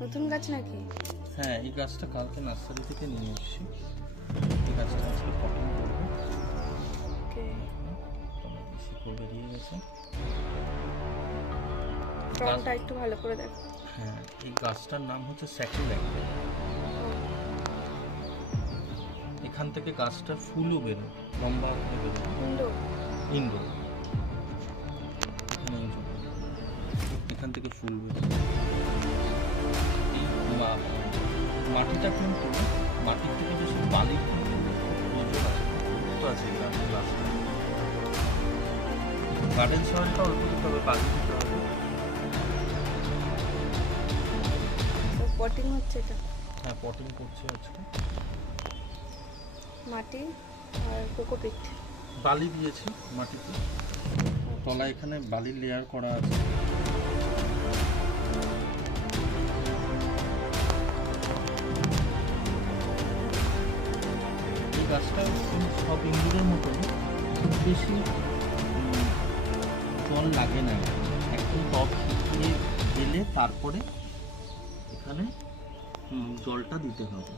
নতুন গাছ নাকি? হ্যাঁ, এই গাছটা কালকে নার্সারি থেকে নিয়ে এসেছি। এই গাছটা আজকে পটিং করবো। ওকে, শিকড় বেরিয়ে গেছে। রংটা একটু ভালো করে দেখো। হ্যাঁ, এই গাছটার নাম হচ্ছে স্যাকুল্যান্ড। এখান থেকে গাছটার ফুলও বেরোয়, লম্বা করে বেরোয়। ইনডোর। এখান থেকে ফুল বেরোয়। এই মাটিটা কিন্তু মাটির থেকে বেশি বালির নজর আছে, গুরুত্ব আছে এই গাছটা। গার্ডেন সয়েলটা অল্প দিতে হবে, বালি দিতে হবে। পটিং হচ্ছে এটা? হ্যাঁ, পটিং করছে আজকে। মাটি আর কোকোপিট বালি দিয়েছি মাটিতে, তলা এখানে বালির লেয়ার করা আছে। এই গাছটা সব ইন্দুরের মতন খুব বেশি জল লাগে না, একটু টব শুকিয়ে গেলে তারপরে এখানে জলটা দিতে হবে।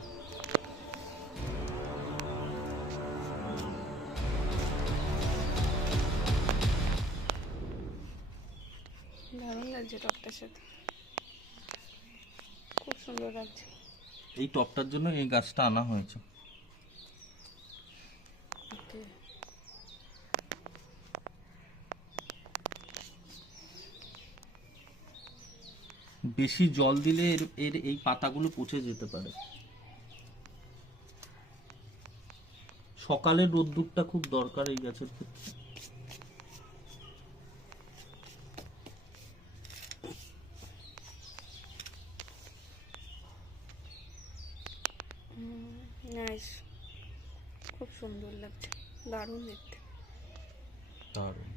দারুণ লাগছে টপটার সাথে, খুব সুন্দর লাগছে। এই টবটার জন্য এই গাছটা আনা হয়েছে। বেশি জল দিলে এর এই পাতাগুলো পচে যেতে পারে। সকালের রোদ্দুরটা খুব দরকার এই গাছের ক্ষেত্রে। নাইস, খুব সুন্দর লাগছে, দারুণ দেখতে। দারুণ।